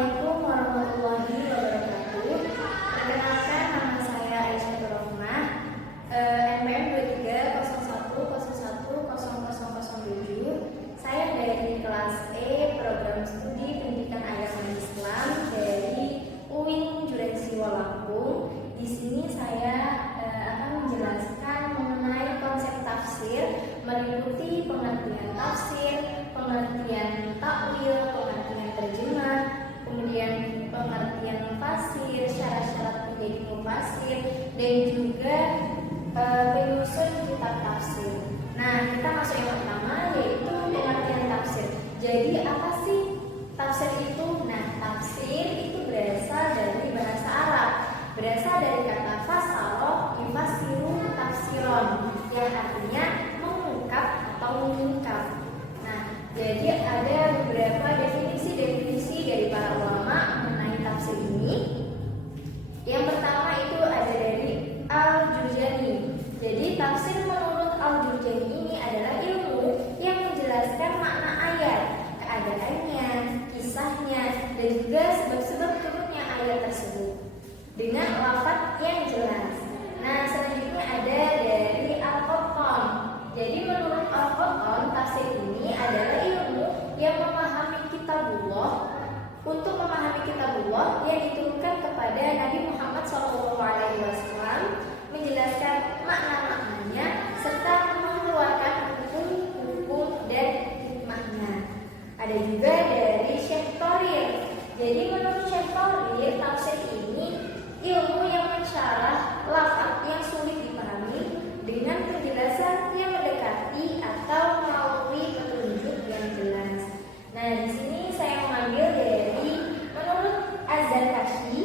Assalamualaikum warahmatullahi wabarakatuh. Perkenalkan, nama saya Aisyah Rahmah, NPM 2301010007. Saya dari kelas E, program studi pendidikan agama Islam dari UIN Jurusan Lampung. Di sini saya akan menjelaskan mengenai konsep tafsir, meliputi pengertian tafsir, pengertian takwil, pengertian terjemah, kemudian pengertian mufasir, syarat-syarat menjadi mufasir, dan juga penyusun kitab tafsir. Nah, kita masuk yang pertama, yaitu pengertian tafsir. Jadi apa sih tafsir itu? Nah, tafsir itu berasal dari bahasa Arab, berasal dari kata fasaro, yufasiru, tafsiron, yang artinya mengungkap atau mengungkap. Nah, jadi ada beberapa definisi dari para ulama mengenai tafsir ini. Yang pertama itu ada dari Al-Jurjani. Jadi tafsir menurut Al-Jurjani ini adalah ilmu yang menjelaskan makna ayat, keadaannya, kisahnya, dan juga sebab-sebab turunnya ayat tersebut dengan lafaz yang jelas. Nah, selanjutnya ada dari Al-Qattan. Jadi menurut Al-Qattan, tafsir ini adalah ilmu yang memahami kitabullah, untuk memahami kitabullah yang diturunkan kepada Nabi Muhammad SAW, menjelaskan makna-maknanya serta mengeluarkan hukum-hukum dan hikmahnya. Ada juga dari Syekh Thorir. Jadi menurut Syekh Thorir, tafsir ini ilmu yang mensyarah lafaz yang sulit dipahami dengan penjelasan yang mendekati atau melalui petunjuk yang jelas. Nah, di sini saya mengambil dari menurut Az-Zarkashi.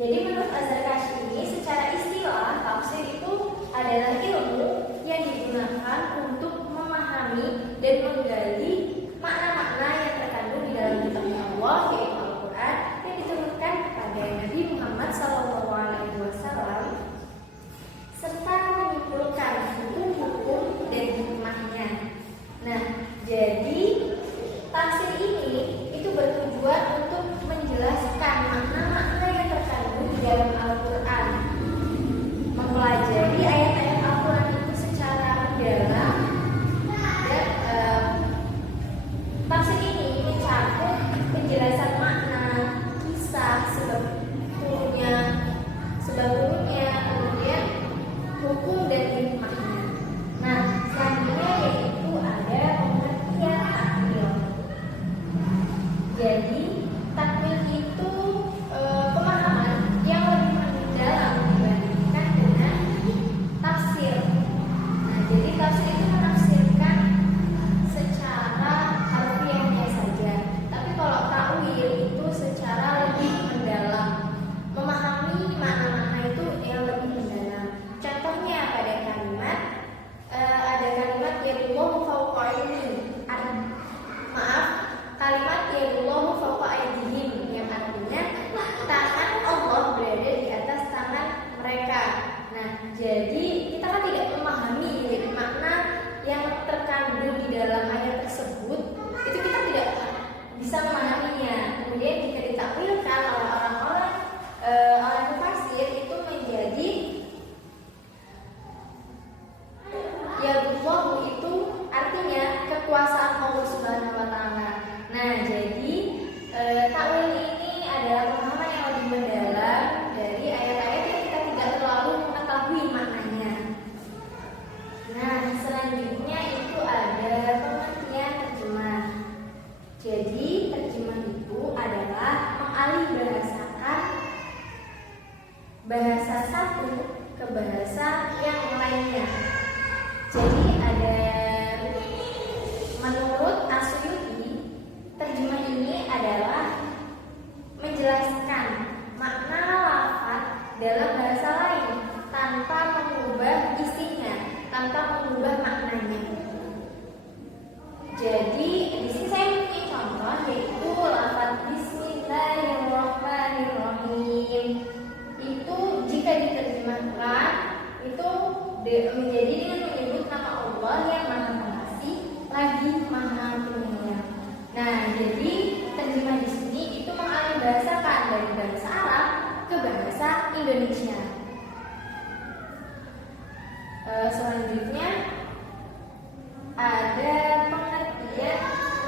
Jadi menurut Az-Zarkashi ini secara istilah tafsir itu adalah ilmu yang digunakan untuk memahami dan menggali makna-makna yang terkandung di dalam kitab Allah, yaitu Al-Quran, yang diturunkan kepada Nabi Muhammad SAW, serta menyimpulkan hukum-hukum dan hikmahnya. Nah, jadi tafsir ini itu bertujuan untuk menjelaskan makna-makna yang terkandung di dalam Al-Quran, mempelajari ayat-ayat Al-Quran itu secara mendalam, dan tafsir ini mencakup penjelasan makna, kisah, sebab turunnya, kemudian hukum dan hikmahnya. Nah, selanjutnya yaitu ada pengertian takwil. Jadi takwil itu pemahaman yang lebih mendalam dibandingkan dengan tafsir. Nah, jadi tafsir itu menafsirkan secara harfiahnya saja. Tapi kalau takwil itu secara lebih mendalam, memahami makna-makna itu yang lebih mendalam. Contohnya pada kalimat ada kalimat yadullahu fawqa aydihim. Kalimat yadullahu fawqa aydihim yang artinya tangan Allah berada di atas tangan mereka. Nah, jadi kita kan tidak memahami makna yang terkandung di dalam ayat tersebut, itu kita tidak bisa memahaminya. Kemudian jika ditakwilkan oleh orang-orang oleh mufasir, itu menjadi yadullahu itu artinya kekuasaan Allah Subhanahu wa taala. Nah, jadi takwil ini adalah pemahaman yang lebih mendalam dari ayat-ayat yang kita tidak terlalu mengetahui maknanya. Nah, selanjutnya itu ada pengertian terjemah. Jadi terjemah itu adalah mengalihbahasakan bahasa satu ke bahasa yang lainnya. Jadi ada menurut Asyuti, terjemah ini adalah menjelaskan makna lafaz dalam bahasa lain tanpa mengubah isinya, tanpa mengubah maknanya. Jadi di sini saya punya contoh, yaitu lafaz Bismillahirrahmanirrahim. Itu jika diterjemahkan itu menjadi dengan menyebut nama Allah bahasa Arab ke bahasa Indonesia. Selanjutnya ada pengertian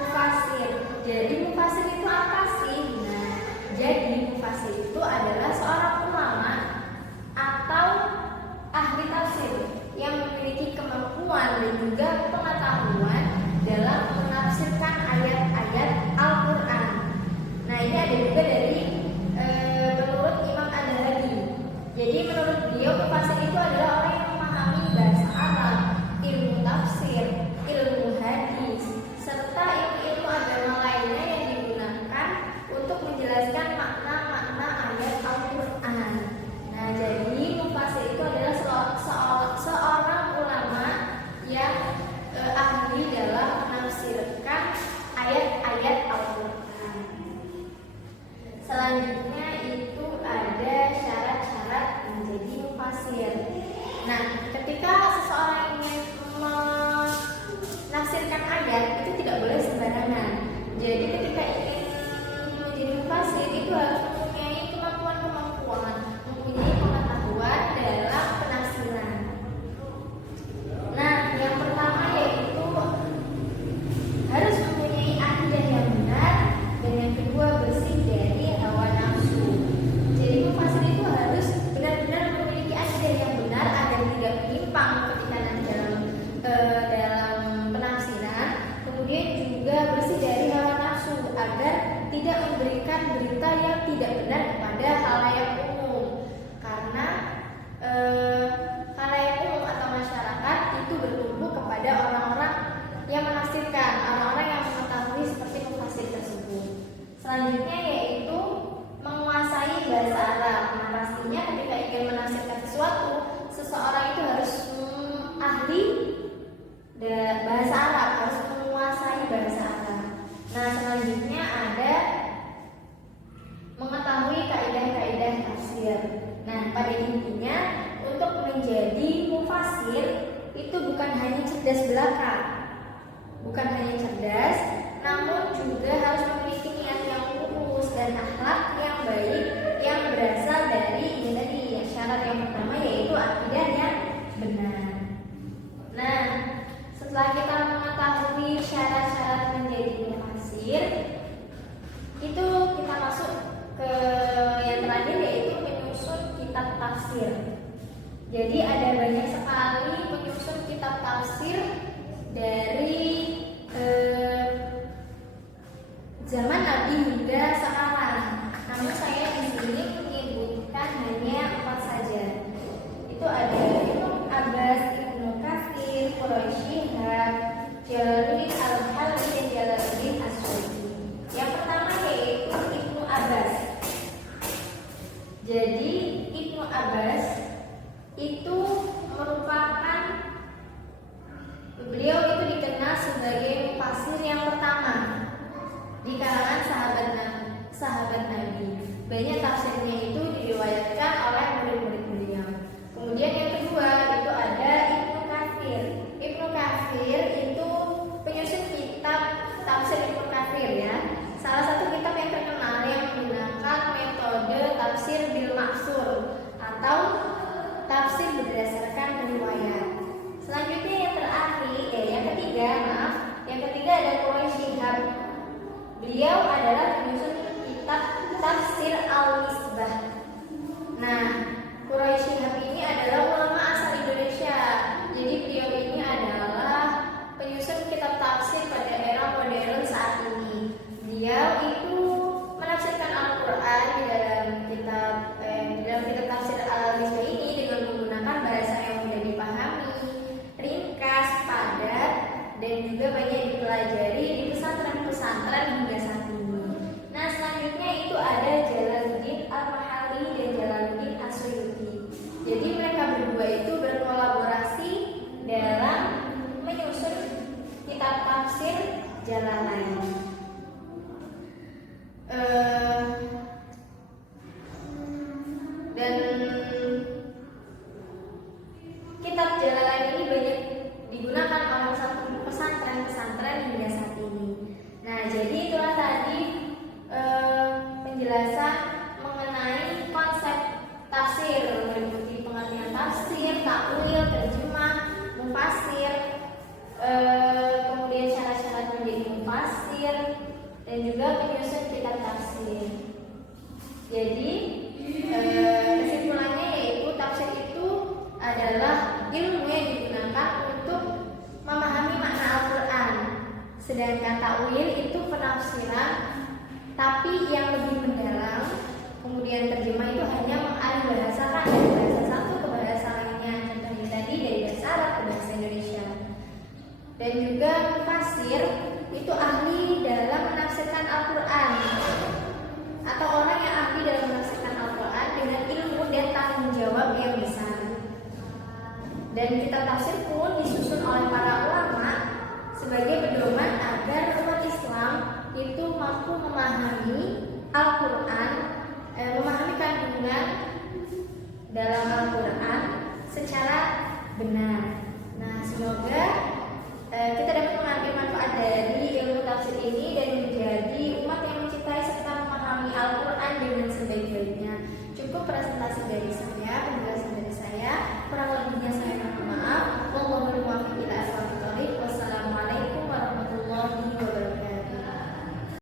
mufasir. Jadi mufasir itu apa sih? Nah, jadi mufasir itu adalah seorang ulama atau ahli tafsir yang memiliki kemampuan dan juga pengetahuan dalam menafsirkan ayat-ayat Al-Quran. Nah, ini ada juga dari menurut Imam Ad-Dahabi. Jadi menurut beliau mufasir itu adalah orang yang memahami bahasa Arab, ilmu tafsir, ilmu hadis, serta ilmu agama lainnya yang digunakan untuk menjelaskan makna-makna ayat Al-Quran. Nah, jadi mufasir itu adalah seorang ulama yang ahli dalam menafsirkan ayat-ayat Al-Quran. Selanjutnya itu ada syarat-syarat menjadi mufasir. Nah, ketika seseorang ingin menafsirkan ayat itu tidak boleh sembarangan. Jadi ketika ingin menjadi mufasir itu harus mempunyai kemampuan, mempunyai pengetahuan dalam penafsiran. Nah, yang pertama yaitu harus mempunyai akidah yang benar, dan yang kedua bersih dari hawa nafsu. Jadi mufasir itu harus benar-benar memiliki akidah yang benar agar tidak menyimpang ketika nanti dalam penafsiran. Kemudian juga bersih dari hawa nafsu agar tidak memberikan berita yang tidak benar kepada khalayak umum. Karena khalayak umum atau masyarakat itu bertumbuh kepada orang-orang yang menafsirkan, orang-orang yang mengetahui seperti mufasir tersebut. Selanjutnya yaitu menguasai bahasa Arab. Nah, pastinya ketika ingin menafsirkan sesuatu, seseorang itu harus ahli bahasa Arab, harus menguasai bahasa Arab. Nah, selanjutnya ada mengetahui kaidah-kaidah tafsir. Nah, pada intinya untuk menjadi mufasir itu bukan hanya cerdas belaka, bukan hanya cerdas, namun juga harus memiliki niat yang lurus dan akhlak yang baik yang berasal dari ini tadi. Syarat yang pertama yaitu akidah yang benar. Nah, setelah kita mengetahui syarat-syarat menjadi mufasir, itu kita masuk ke yang terakhir yaitu menyusun kitab tafsir. Jadi ada banyak sekali penyusun kitab tafsir dari zaman Nabi hingga sekarang. Namun saya di sini menyebutkan hanya 4 saja. Itu ada Ibnu Abbas, Ibnu Katsir, Quraisy Shihab, Jalaluddin Al-Halabi, dan Jalaluddin As-Suyuti. Yang pertama yaitu Ibnu Abbas. Jadi Ibnu Abbas itu merupakan, beliau itu dikenal sebagai mufasir yang pertama di kalangan sahabat Nabi. Banyak tafsirnya itu diriwayatkan oleh murid-murid beliau. Kemudian yang kedua itu ada Ibnu Katsir. Ibnu Katsir itu penyusun kitab tafsir Ibnu Katsir ya. Salah satu kitab yang terkenal yang menggunakan metode tafsir bil maksur atau tafsir berdasarkan riwayat. Selanjutnya yang ketiga ada Quraisy Shihab. Beliau adalah penyusun kitab tafsir Al-Misbah. Nah, Quraisy Shihab ini adalah ulama asal Indonesia. Jadi beliau ini adalah penyusun kitab tafsir pada era modern saat ini. Beliau itu menafsirkan Al-Quran di dalam kitab tafsir Al-Misbah ini dengan menggunakan bahasa yang mudah dipahami, ringkas, padat, dan juga banyak dipelajari di pesantren-pesantren hingga saat ini. Nah, selanjutnya itu ada Jalaluddin Al-Mahalli dan Jalaluddin As-Suyuti. Jadi mereka berdua itu berkolaborasi dalam menyusun kitab tafsir Jalalain. Dan kitab Jalalain ini banyak digunakan oleh satu pesantren-pesantren hingga saat ini. Nah, jadi itulah tadi penjelasan takwil, terjemah, mufasir, kemudian syarat-syarat menjadi mufasir, dan juga penyusun kitab tafsir. Jadi kesimpulannya yaitu tafsir itu adalah ilmu yang digunakan untuk memahami makna Al-Quran. Sedangkan takwil itu penafsiran tapi yang lebih mendalam. Kemudian terjemah itu hanya mengalih bahasakan dari bahasa satu ke bahasa lainnya. Contohnya tadi dari bahasa Arab ke bahasa Indonesia. Dan juga mufasir itu ahli dalam menafsirkan Al-Quran, atau orang yang ahli dalam menafsirkan Al-Quran dengan ilmu dan tanggung jawab yang besar. Dan kitab tafsir pun disusun oleh para ulama sebagai pedoman agar umat Islam itu mampu memahami Al-Quran, memahami kandungan dalam Al-Quran secara benar. Nah, semoga kita dapat mengambil manfaat dari ilmu tafsir ini dan menjadi